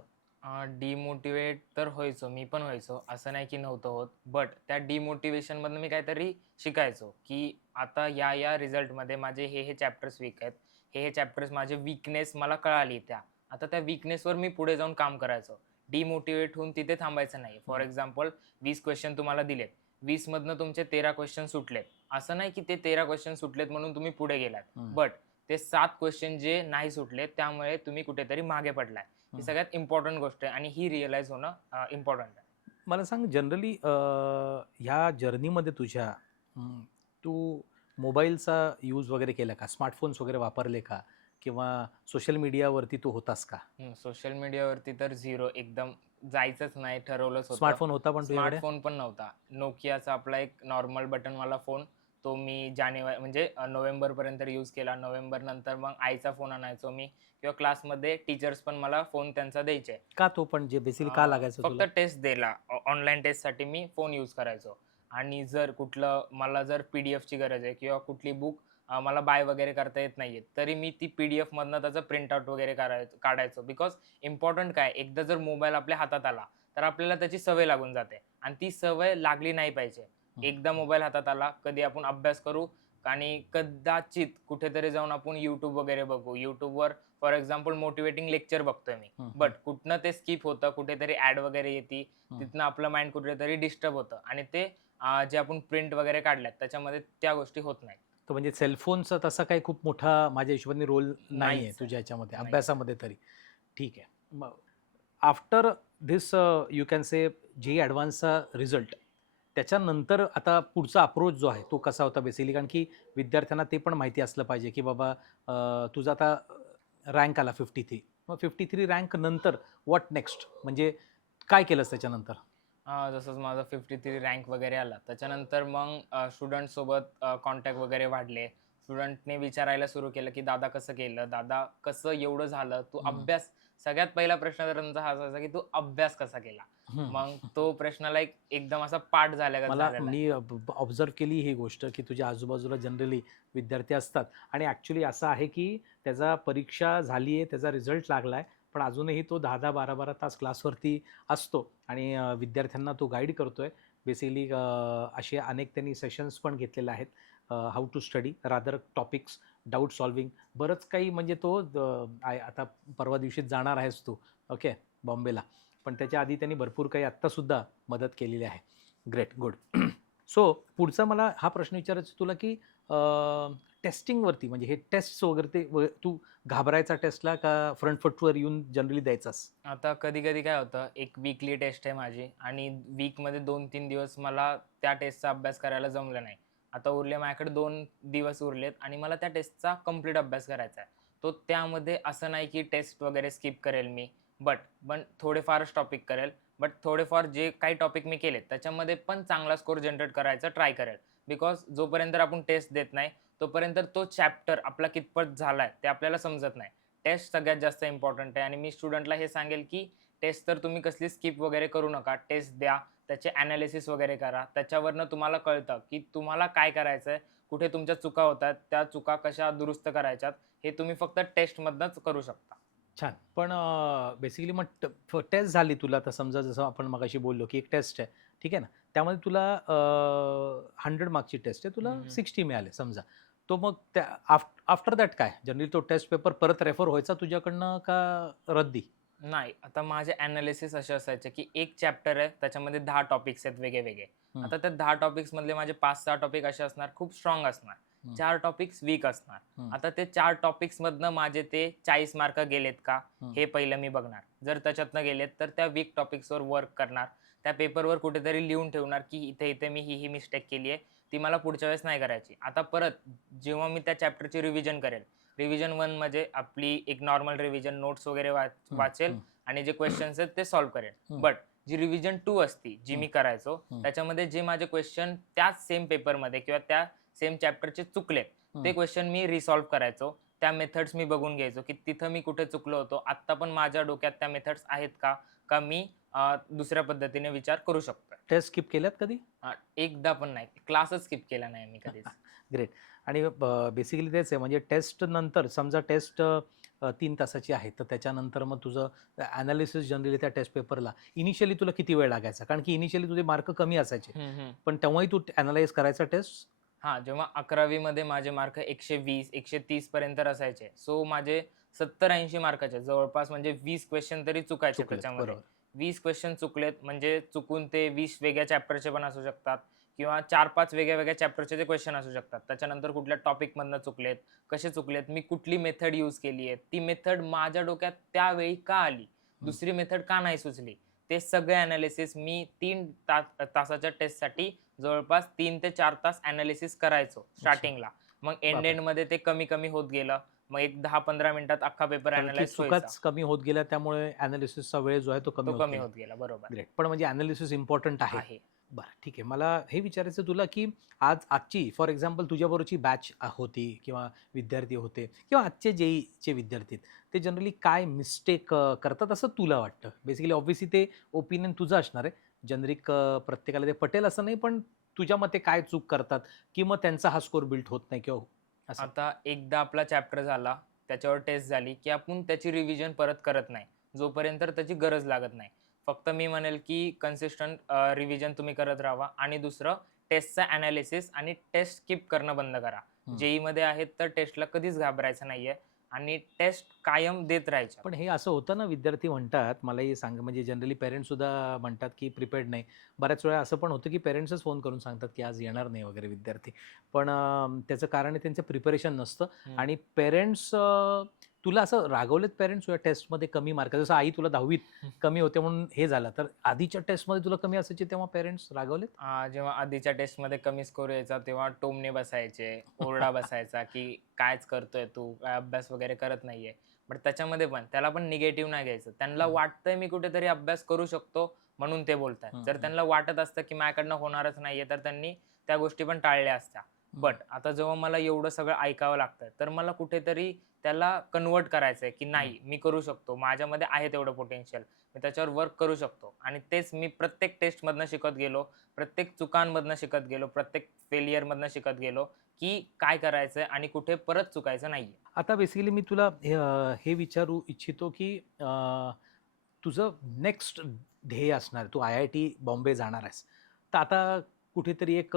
डिमोटिवेट तर व्हायचो, मी पण व्हायचो. असं नाही की नव्हतं होत. बट त्या डिमोटिवेशनमधनं मी काहीतरी शिकायचो, की आता या रिझल्टमध्ये माझे हे चॅप्टर्स वीक आहेत. हे चॅप्टर्स माझे वीकनेस मला कळाली त्या. आता त्या वीकनेसवर मी पुढे जाऊन काम करायचो. डिमोटिवेट होऊन तिथे थांबायचं नाही. फॉर एक्झाम्पल 20 क्वेश्चन तुम्हाला दिलेत. 20 मधनं तुमचे 13 क्वेश्चन सुटलेत. असं नाही की ते 13 क्वेश्चन सुटलेत म्हणून तुम्ही पुढे गेलात. बट ते 7 क्वेश्चन जे नाही सुटले त्यामुळे तुम्ही कुठेतरी मागे पडलाय. ही सगळ्यात इम्पॉर्टंट गोष्ट आहे आणि ही रिअलाईज होणं इम्पॉर्टंट आहे. मला सांग जनरली ह्या जर्नीमध्ये तुझ्या तू मोबाईलचा यूज वगैरे केला का? स्मार्टफोन्स वगैरे वापरले का? किंवा सोशल मीडियावरती तू होतास का? सोशल मीडियावरती तर झिरो, एकदम जायचंच नाही ठरवलंच होतं. स्मार्टफोन होता पण तुझ्याकडे? स्मार्टफोन पण नव्हता. नोकियाचा आपला एक नॉर्मल बटनवाला फोन, तो मी म्हणजे नोव्हेंबरपर्यंत यूज केला. नोव्हेंबर नंतर मग आईचा फोन आणायचो मी, किंवा क्लासमध्ये टीचर्स पण मला फोन त्यांचा द्यायचे. का तो पण जे बेसिकली का लागायचं फक्त तुला? टेस्ट द्यायला, ऑनलाईन टेस्टसाठी मी फोन यूज करायचो. आणि जर मला जर पी-डी-एफची गरज आहे किंवा कुठली बुक मला बाय वगैरे करता येत नाहीये, तरी मी ती पी-डी-एफ मधनं त्याचं प्रिंटआउट वगैरे काढायचो. बिकॉज इम्पॉर्टंट काय, एकदा जर मोबाईल आपल्या हातात आला, तर आपल्याला त्याची सवय लागून जाते आणि ती सवय लागली नाही पाहिजे. एकदा मोबाईल हातात आला, कधी आपण अभ्यास करू आणि कदाचित कुठेतरी जाऊन आपण YouTube वगैरे बघू. YouTubeवर फॉर एक्झाम्पल मोटिवेटिंग लेक्चर बघतोय मी. बट कुठनं ते स्किप होतं, कुठेतरी ॲड वगैरे येते, तिथनं आपलं माइंड कुठेतरी डिस्टर्ब होतं आणि ते जे आपण प्रिंट वगैरे काढल्यात त्याच्यामध्ये त्या गोष्टी होत नाहीत. तर म्हणजे सेलफोनचा तसा काही खूप मोठा माझ्या हिशोबाने रोल नाहीये नाहीच आहे. तुझ्या ह्याच्यामध्ये, नाही. अभ्यासामध्ये तरी. ठीक आहे. मग after this you can say JEE ॲडव्हान्सचा रिझल्ट, त्याच्यानंतर आता पुढचा अप्रोच जो आहे तो कसा होता बेसिकली? कारण की विद्यार्थ्यांना ते पण माहिती असलं पाहिजे, की बाबा तुझा आता रँक आला 53. मग 53 रँक नंतर व्हॉट नेक्स्ट? म्हणजे काय केलंस त्याच्यानंतर? जसंच माझा 53 रँक वगैरे आला, त्याच्यानंतर मग स्टुडंटसोबत कॉन्टॅक्ट वगैरे वाढले. स्टुडंटने विचारायला सुरू केलं, की "दादा कसं केलं? दादा कसं एवढं झालं? तू अभ्यास." सगळ्यात पहिला प्रश्न तर त्यांचा हा असायचा, की "तू अभ्यास कसा केला?" मग तो प्रश्नाला एकदम असा पाठ झाल्यागत मला झालेला आहे. मी ऑब्झर्व केली ही गोष्ट, की तुझ्या आजूबाजूला जनरली विद्यार्थी असतात आणि ॲक्च्युली असं आहे, की त्याचा परीक्षा झाली आहे, त्याचा रिझल्ट लागला आहे, पण अजूनही तो 10-10, 12-12 तास क्लासवरती असतो आणि विद्यार्थ्यांना तो गाईड करतोय. बेसिकली असे अनेक त्यांनी सेशन्स पण घेतलेले आहेत. How to study rather topics, doubt solving, बरंच काही. म्हणजे तो आता परवा दिवशीच जाणार आहेस तू, ओके, बॉम्बेला. पण त्याच्या आधी त्यांनी भरपूर काही आत्तासुद्धा मदत केलेली आहे. Great, good. सो पुढचा मला हा प्रश्न विचारायचा तुला, की टेस्टिंगवरती म्हणजे हे टेस्ट्स वगैरे ते तू घाबरायचा टेस्टला का फ्रंट फुटवर येऊन जनरली द्यायचास? आता कधी-कधी काय होतं, एक वीकली टेस्ट आहे माझी आणि वीकमध्ये 2-3 दिवस मला त्या टेस्टचा अभ्यास करायला जमलं नाही. आता उरले माझ्याकडे 2 दिवस उरलेत आणि मला त्या टेस्टचा कंप्लीट अभ्यास करायचा आहे. तो त्यामध्ये असं नाही की टेस्ट वगैरे स्किप करेल मी, पण थोडेफारच टॉपिक करेल. बट थोडेफार जे काही टॉपिक मी केलेत त्याच्यामध्ये पण चांगला स्कोर जनरेट करायचा ट्राय करेल. बिकॉज जोपर्यंत आपण टेस्ट देत नाही तोपर्यंत तो चॅप्टर आपला कितपत झालाय ते आपल्याला समजत नाही. टेस्ट सगळ्यात जास्त इम्पॉर्टंट आहे आणि मी स्टुडंटला हे सांगेल की टेस्ट तर तुम्ही कसली स्किप वगैरे करू नका. टेस्ट द्या, त्याचे ॲनालिसिस वगैरे करा. त्याच्यावरनं तुम्हाला कळतं की तुम्हाला काय करायचं आहे, कुठे तुमच्या चुका होतात, त्या चुका कशा दुरुस्त करायच्यात, हे तुम्ही फक्त टेस्टमधनंच करू शकता. छान. पण बेसिकली मग टेस्ट झाली तुला, तर समजा जसं आपण मगाशी बोललो, की एक टेस्ट आहे, ठीक आहे ना? त्यामध्ये तुला 100 मार्क्सची टेस्ट आहे, तुला हम्म. 60 मिळाले समजा. तो मग त्या आफ्टर दॅट काय? जनरली तो टेस्ट पेपर परत रेफर व्हायचा तुझ्याकडनं का रद्दी? नाही, आता माझे ॲनालिसिस असे असायचे की एक चॅप्टर आहे, त्याच्यामध्ये 10 टॉपिक्स आहेत वेगळे-वेगळे. हं. आता त्या 10 टॉपिक्समधले माझे 5-6 टॉपिक असे असणार खूप स्ट्राँग असणार. हं. 4 टॉपिक्स वीक असणार. हं. आता ते 4 टॉपिक्समधनं माझे ते 40 मार्क गेलेत का? हं. हे पहिलं मी बघणार. जर त्याच्यातनं गेलेत तर त्या वीक टॉपिक्सवर वर्क करणार. त्या पेपरवर कुठेतरी लिहून ठेवणार की इथे-इथे मी ही मिस्टेक केली आहे. ती मला पुढच्या वेळेस नाही करायची. आता परत जेव्हा मी त्या चॅप्टरची रिव्हिजन करेल, रिव्हिजन 1 म्हणजे आपली एक नॉर्मल रिव्हिजन नोट्स वगैरे हं. वाचेल हं. आणि जे क्वेश्चन्स आहेत ते सॉल्व्ह करेल. हं. बट जी रिव्हिजन 2 असती, जी मी करायचो, हं. त्याच्यामध्ये जे माझे क्वेश्चन त्याच सेम पेपरमध्ये किंवा त्या सेम चॅप्टरचे चुकलेत, ते हं. क्वेश्चन मी रिसॉल्व्ह करायचो. त्या मेथड्स मी बघून घ्यायचो, की तिथं मी कुठे चुकलो होतो. आत्ता पण माझ्या डोक्यात त्या मेथड्स आहेत का? का मी दुसऱ्या पद्धतीने विचार करू शकतोय? टेस्ट स्किप केल्यात कधी? एकदा पण नाही. क्लासच स्किप केला नाही मी कधीच. ग्रेट. आणि बेसिकली तेच आहे, म्हणजे टेस्ट नंतर समजा टेस्ट 3 तासाची आहे, तर त्याच्यानंतर मग तुझं ॲनालिसिस जनरली त्या टेस्ट पेपरला इनिशियली तुला किती वेळ लागायचा? कारण की इनिशियली तुझे मार्क कमी असायचे. हं, हं. पण तेव्हाही तू ॲनलाईज करायचा टेस्ट? हां, जेव्हा 11वी मध्ये माझे मार्क 120, 130 पर्यंत असायचे. सो माझे 70-80 मार्काचे जवळपास म्हणजे 20 क्वेश्चन तरी चुकायचे चुकलेत. त्याच्यामध्ये. बरोबर. 20 क्वेश्चन चुकलेत म्हणजे चुकून ते 20 वेगळ्या चॅप्टरचे पण असू शकतात किंवा 4-5 वेगळ्या-वेगळ्या चॅप्टरचे ते क्वेश्चन असू शकतात. त्याच्यानंतर कुठल्या टॉपिकमधनं चुकलेत, कसे चुकलेत, मी कुठली मेथड यूज केली आहे, ती मेथड माझ्या डोक्यात त्यावेळी का आली, हं. दुसरी मेथड का नाही सुचली, ते सगळे ॲनालिसिस मी 3 तासाच्या टेस्टसाठी जवळपास 3 ते 4 तास ॲनालिसिस करायचो स्टार्टिंगला. मग बापरे! एंडमध्ये ते कमी-कमी होत गेलं. मग एक 10-15 मिनिटात अख्खा पेपर कारण की ॲनलाईज व्हायचा. चुकाच कमी होत गेल्या, त्यामुळे ॲनालिसिसचा वेळ जो आहे तो कमी तो होत कमी गेला. होत गेला. बरोबर ग्रेट. पण म्हणजे ॲनालिसिस इम्पॉर्टंट आहे. आहे. बरं, ठीक आहे. मला हे विचारायचं तुला, की आजची फॉर एक्झाम्पल तुझ्याबरोबरची बॅच होती किंवा विद्यार्थी होते किंवा आजचे जे विद्यार्थी आहेत, ते जनरली काय मिस्टेक करतात असं तुला वाटतं? बेसिकली ऑब्व्हियसली ते ओपिनियन तुझं असणार आहे. जेनेरिक प्रत्येकाला ते पटेल असं नाही, पण तुझ्या मते काय चूक करतात, की मग त्यांचा हा स्कोर बिल्ड होत नाही किंवा असं? आता एकदा आपला चॅप्टर झाला, त्याच्यावर टेस्ट झाली, की आपण त्याची रिव्हिजन परत करत नाही. जोपर्यंत त्याची गरज लागत नाही. फक्त मी म्हणेल, की कन्सिस्टंट रिव्हिजन तुम्ही करत राहावा आणि दुसरं टेस्टचा ॲनालिसिस आणि टेस्ट स्किप करणं बंद करा. हं. जेईमध्ये आहेत तर टेस्टला कधीच घाबरायचं नाहीये आणि टेस्ट कायम देत राहायच्या. पण हे असं होतं ना, विद्यार्थी म्हणतात, मलाही सांग, म्हणजे जनरली पेरेंट्ससुद्धा म्हणतात, की प्रिपेअर्ड नाही. बऱ्याच वेळा असं पण होतं, की पेरेंट्सच फोन करून सांगतात, की आज येणार नाही वगैरे विद्यार्थी. पण त्याचं कारण आहे त्यांचं प्रिपरेशन नसतं. आणि पेरेंट्स तुला असं रागवलेत पेरेंट्स तुझ्या टेस्टमध्ये कमी मार्क, जसं आई तुला 10वीत कमी होते म्हणून हे झालं, तर आधीच्या टेस्टमध्ये तुला कमी असायचे तेव्हा पेरेंट्स रागवलेत? जेव्हा आधीच्या टेस्टमध्ये कमी स्कोर यायचा तेव्हा टोमणे बसायचे, ओरडा बसायचा, की "कायच करतोय तू? काय अभ्यास वगैरे करत नाहीये." बट त्याच्यामध्ये पण त्याला पण निगेटिव्ह नाही घ्यायचं. त्यांना हं. वाटतंय मी कुठेतरी अभ्यास करू शकतो म्हणून ते बोलतायत. हं, जर हं. त्यांना वाटत असतं, की माझ्याकडनं होणारच नाहीये, तर त्यांनी त्या गोष्टी पण टाळल्या असत्या. बट आता जेव्हा मला एवढं सगळं ऐकावं लागतंय, तर मला कुठेतरी त्याला कन्व्हर्ट करायचंय, की नाही मी करू शकतो. माझ्यामध्ये आहे तेवढं पोटेन्शियल. मी त्याच्यावर वर्क करू शकतो आणि तेच मी प्रत्येक टेस्टमधनं शिकत गेलो. प्रत्येक चुकांमधनं शिकत गेलो, प्रत्येक फेल्युअरमधनं शिकत गेलो, की काय करायचंय आणि कुठे परत चुकायचं नाहीये. आता बेसिकली मी तुला हे विचारू इच्छितो, की तुझं नेक्स्ट ध्येय असणार, तू IIT बॉम्बे जाणार आहेस. तर आता कुठेतरी एक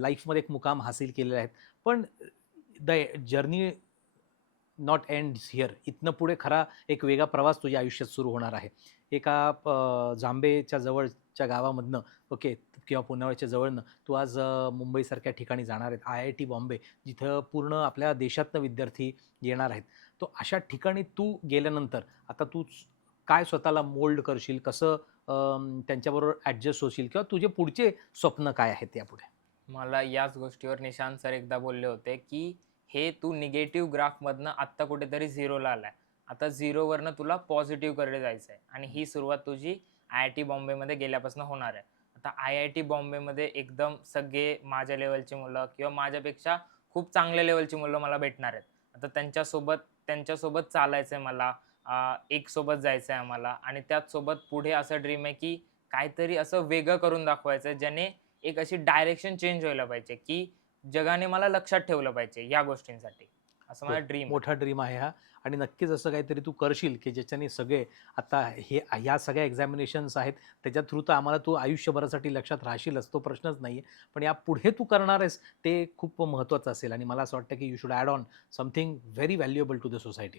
लाईफमध्ये एक मुकाम हासिल केलेला आहे. पण the journey not ends here. इथनं पुढे खरा एक वेगळा प्रवास तुझ्या आयुष्यात सुरू होणार आहे. एका जांभेच्या जवळच्या गावामधनं, ओके, किंवा पुण्याच्या जवळनं तू आज मुंबईसारख्या ठिकाणी जाणार आहेत, IIT बॉम्बे, जिथं पूर्ण आपल्या देशातनं विद्यार्थी येणार आहेत. तो अशा ठिकाणी तू गेल्यानंतर आता तू काय स्वतःला मोल्ड करशील, कसं त्यांच्याबरोबर ॲडजस्ट होशील, किंवा तुझे पुढचे स्वप्न काय आहेत यापुढे? मला याच गोष्टीवर निशांत सर एकदा बोलले होते, की हे तू निगेटिव्ह ग्राफमधनं आत्ता कुठेतरी झिरोला आलाय आता झिरोवरनं तुला पॉझिटिव्हकडे जायचं आहे आणि ही सुरुवात तुझी IIT बॉम्बेमध्ये गेल्यापासून होणार आहे. आता IIT बॉम्बेमध्ये एकदम सगळे माझ्या लेवलची मुलं किंवा माझ्यापेक्षा खूप चांगल्या लेवलची मुलं मला भेटणार आहेत. आता त्यांच्यासोबत चालायचं आहे मला, एक सोबत जायचं आहे आम्हाला आणि त्याचसोबत पुढे असं ड्रीम आहे की काहीतरी असं वेगळं करून दाखवायचं आहे, ज्याने एक अशी डायरेक्शन चेंज व्हायला पाहिजे, की जगाने मला लक्षात ठेवलं पाहिजे या गोष्टींसाठी. असं माझा ड्रीम आहे. मोठा ड्रीम आहे हा. आणि नक्कीच असं काहीतरी तू करशील की ज्याच्याने सगळे आता ह्या सगळ्या एक्झामिनेशन्स आहेत त्याच्या थ्रू तर आम्हाला तू आयुष्यभरासाठी लक्षात राहशीलच, तो प्रश्नच नाही आहे. पण या पुढे तू करणार आहेस ते खूप महत्त्वाचं असेल आणि मला असं वाटतं की you should add on something very valuable to the society.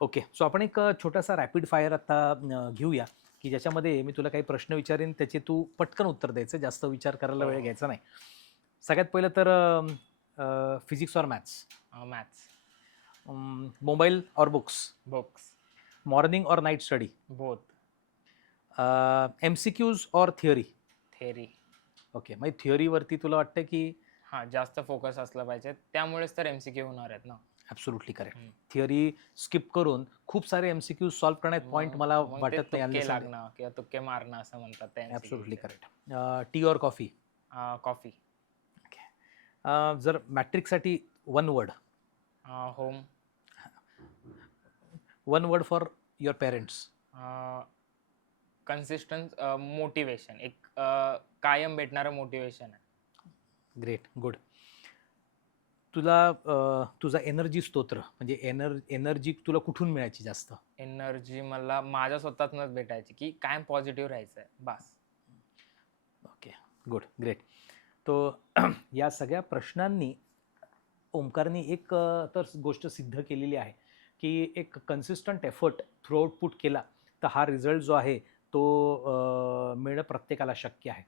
Okay, so आपण एक छोटासा रॅपिड फायर आता घेऊया की ज्याच्यामध्ये मी तुला काही प्रश्न विचारेन, त्याचे तू पटकन उत्तर द्यायचं, जास्त विचार करायला हो, वेळ हो. घ्यायचा नाही. सगळ्यात पहिलं तर फिजिक्स और मॅथ्स, मॅथ्स. मोबाईल और बुक्स, बुक्स. मॉर्निंग और नाईट स्टडी, बोथ. MCQs और थिअरी. थेरी. ओके, मग थिअरीवरती तुला वाटतं की जास्त फोकस असला पाहिजे. त्यामुळेच तर MCQ होणार आहेत ना. Absolutely correct. हम्म. थिअरी स्किप करून खूप सारे MCQs सॉल्व्ह करण्यात पॉईंट मला मग ते वाटत नाही. तुक्के लागणं किंवा तुक्के मारणं असं म्हणतात त्या ॲब्सोल्युटली MCQ चे. करेक्ट. टी और कॉफी. कॉफी. जर मॅट्रिकसाठी one word, home. One word for your parents. Consistence motivation. एक कायम भेटणारं मोटिवेशन आहे. Great, good. तुला तुझा एनर्जी स्तोत्र म्हणजे एनर्जी तुला कुठून मिळायची जास्त? एनर्जी मला माझ्या स्वतःतूनच भेटायची, की कायम पॉझिटिव्ह राहायचं आहे बास. Okay, good, great. तो या सगळ्या प्रश्नांनी ओमकारने एक तर गोष्ट सिद्ध केलेली आहे की एक कन्सिस्टंट एफर्ट थ्रू आउटपुट केला तर हा रिझल्ट जो आहे तो मिळणं प्रत्येकाला शक्य आहे.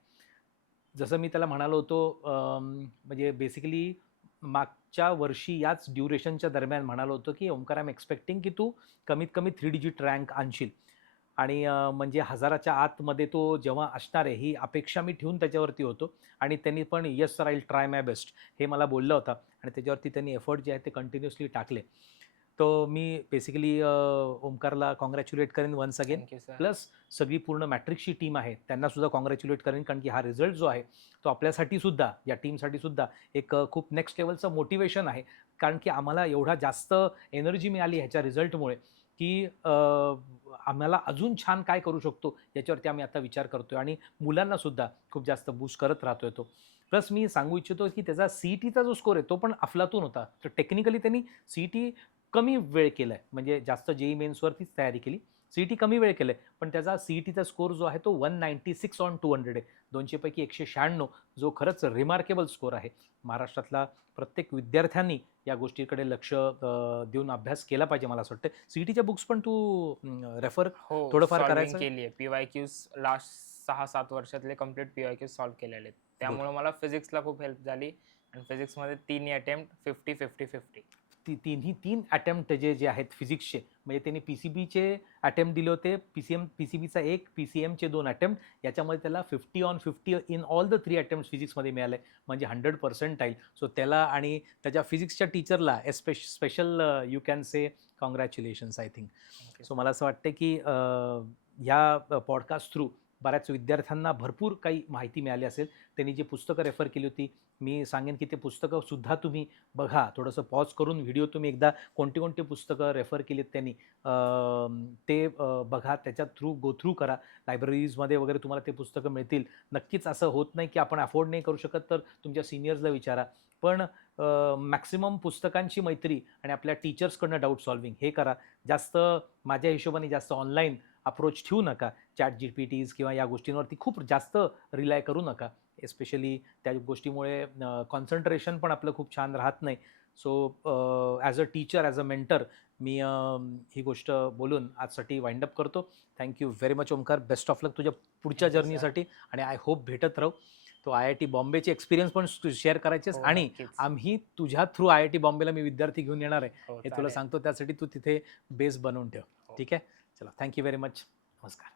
जसं मी त्याला म्हणालो होतो म्हणजे बेसिकली मागच्या वर्षी याच ड्युरेशनच्या दरम्यान म्हणालो होतो की ओमकार, आय एम एक्सपेक्टिंग की तू कमीत कमी 3 डिजिट रँक आणशील आणि म्हणजे 1000च्या आतमध्ये तो जेव्हा असणार आहे ही अपेक्षा मी ठेवून त्याच्यावरती होतो. आणि त्यांनी पण yes sir, I will try my best हे मला बोलला होता आणि त्याच्यावरती त्यांनी एफर्ट जे आहे ते कंटिन्युअसली टाकले. तो मी बेसिकली ओमकारला कॉंग्रॅच्युलेट करेन once again. Thank you sir. Plus सगळी पूर्ण मॅट्रिक्सची टीम आहे त्यांनासुद्धा कॉंग्रॅच्युलेट करेन, कारण की हा रिझल्ट जो आहे तो आपल्यासाठी सुद्धा, या टीमसाठी सुद्धा एक खूप नेक्स्ट लेवलचं मोटिवेशन आहे. कारण की आम्हाला एवढा जास्त एनर्जी मिळाली ह्याच्या रिझल्टमुळे की आम्हाला अजून छान काय करू शकतो याच्यावरती आम्ही आता विचार करतोय आणि मुलांनासुद्धा खूप जास्त बूस्ट करत राहतोय तो. प्लस मी सांगू इच्छितो की त्याचा CETचा जो स्कोर आहे तो पण अफलातून होता. तर टेक्निकली त्यांनी CET कमी वेळ केला आहे, म्हणजे जास्त JEE मेन्सवरतीच तयारी केली. CET कमी वेळ केलं आहे, पण त्याचा CETचा स्कोर जो आहे तो 196 ऑन 200 आहे. 200 पैकी 196, जो खरंच रिमार्केबल स्कोर आहे. महाराष्ट्रातला प्रत्येक विद्यार्थ्यांनी या गोष्टीकडे लक्ष देऊन अभ्यास केला पाहिजे मला असं वाटतं. CETच्या बुक्स पण तू रेफर हो, थोडंफार सॉल्विंग करायचं? केली आहे. PYQs लास्ट 6-7 वर्षातले कंप्लीट PYQs सॉल्व्ह केलेले आहेत. त्यामुळे मला फिजिक्सला खूप हेल्प झाली आणि फिजिक्समध्ये 3 अटेम्प्ट 50-50-50. तीन अटेम्प्ट जे आहेत फिजिक्सचे, म्हणजे त्यांनी PCBचे अटेम्प्ट दिले होते. PCBचा 1, PCMचे 2 अटेम्प्ट. याच्यामध्ये त्याला 50 on 50 in all the 3 attempt फिजिक्समध्ये मिळाले, म्हणजे 100% सो त्याला आणि त्याच्या फिजिक्सच्या टीचरला special you can say congratulations I think. So मला असं वाटतं की ह्या पॉडकास्ट थ्रू बऱ्याच विद्यार्थ्यांना भरपूर काही माहिती मिळाली असेल. त्यांनी जे पुस्तकं रेफर केली होती, मी सांगेन की ते पुस्तकंसुद्धा तुम्ही बघा, थोडंसं पॉज करून व्हिडिओ तुम्ही एकदा कोणती कोणती पुस्तकं रेफर केलीत त्यांनी ते बघा, त्याच्या गो थ्रू करा. लायब्ररीजमध्ये वगैरे तुम्हाला ते पुस्तकं मिळतील. नक्कीच असं होत नाही की आपण अफोर्ड नाही करू शकत, तर तुमच्या सिनियर्सला विचारा. पण मॅक्सिमम पुस्तकांची मैत्री आणि आपल्या टीचर्सकडनं डाऊट सॉल्विंग हे करा. जास्त माझ्या हिशोबाने जास्त ऑनलाईन अप्रोच ठेवू नका. ChatGPTs किंवा या गोष्टींवरती खूप जास्त रिलाय करू नका. एस्पेशली त्या गोष्टीमुळे कॉन्सन्ट्रेशन पण आपलं खूप छान राहत नाही. So as a teacher, as a mentor मी ही गोष्ट बोलून आजसाठी वाइंड अप करतो. Thank you very much Omkar. Best of luck तुझ्या पुढच्या Thank you, sir. जर्नीसाठी आणि आय होप भेटत राहू. तो IIT बॉम्बेचे एक्सपिरियन्स पण शेअर करायचेस हो, आणि नक्कीच. आम्ही तुझ्या थ्रू IIT बॉम्बेला मी विद्यार्थी घेऊन येणार आहे हो, हे तुला चालेल. सांगतो. त्यासाठी तू तिथे बेस बनवून ठेव. हो. ठीक आहे, चला, थँक्यू व्हेरी मच. नमस्कार.